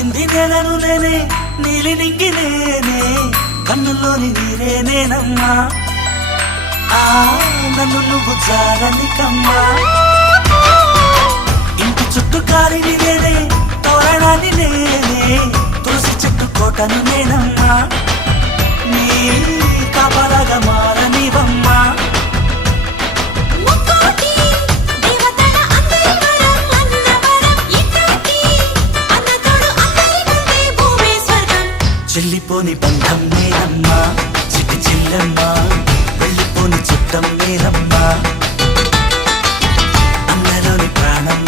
తాకింది నేలను నేనే నీలి నింగి నేనే కన్నుల్లోని నీరే నేనమ్మా నన్ను నువ్వు జాలని కమ్మా ఇంటి చుట్టూ కాలిని నేనే తోరణాన్ని నేనే తులసి చెట్టు కోటను నేనమ్మా నీ కాపలాగా మారనివమ్మా చెల్లిపోని బంధం నేనమ్మా చిట్టి చెల్లెమ్మా వెళ్ళిపోని చుట్టం నేనమ్మా అన్నలోని ప్రాణం